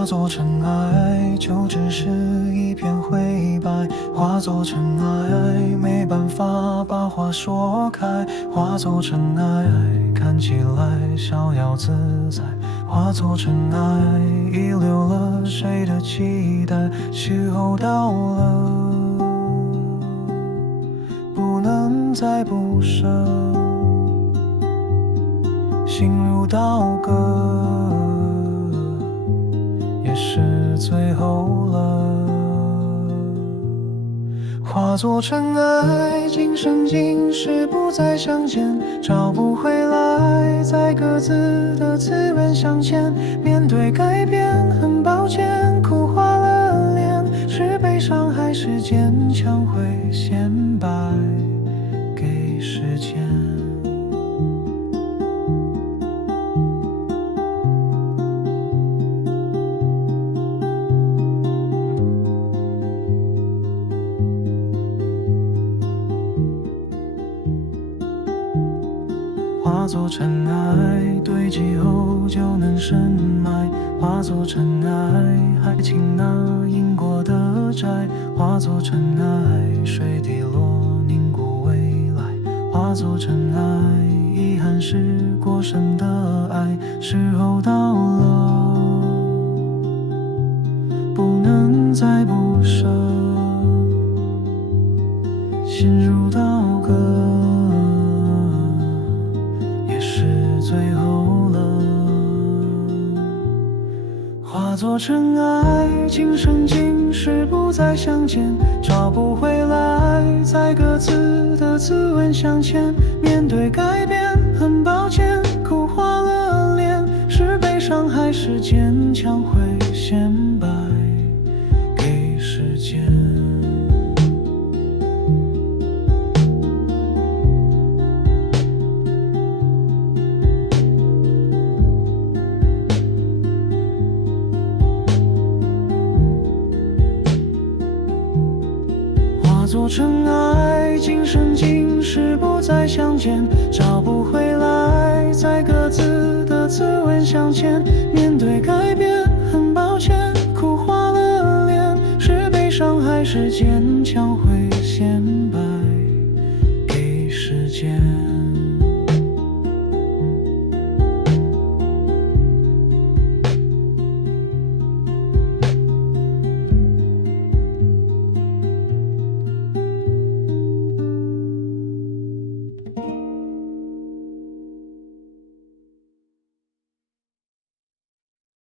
化作尘埃，就只是一片灰白。化作尘埃，没办法把话说开。化作尘埃，看起来逍遥自在。化作尘埃，遗留了谁的期待？时候到了，不能再不舍，心如刀割，也是最后了。化作尘埃，今生今世不再相见，找不回来，在各自的自问向前。面对改变，很抱歉，哭花了脸，是悲伤还是坚强会显摆给时间。化作尘埃，堆积后就能深埋。化作尘埃，还请那因果的债。化作尘埃，水滴落凝固未来。化作尘埃，遗憾是过深的爱。时候到了，不能再不舍，心如刀割，最后了。化作尘埃，今生今世不再相见，找不回来，在各自的自问向前。面对改变，很抱歉，哭花了脸，是悲伤还是坚强会显摆给时间。化作尘埃，今生今世不再相见，找不回来，在各自的自问向前。面对改变，很抱歉，哭花了脸，是悲伤还是坚强会显摆给时间。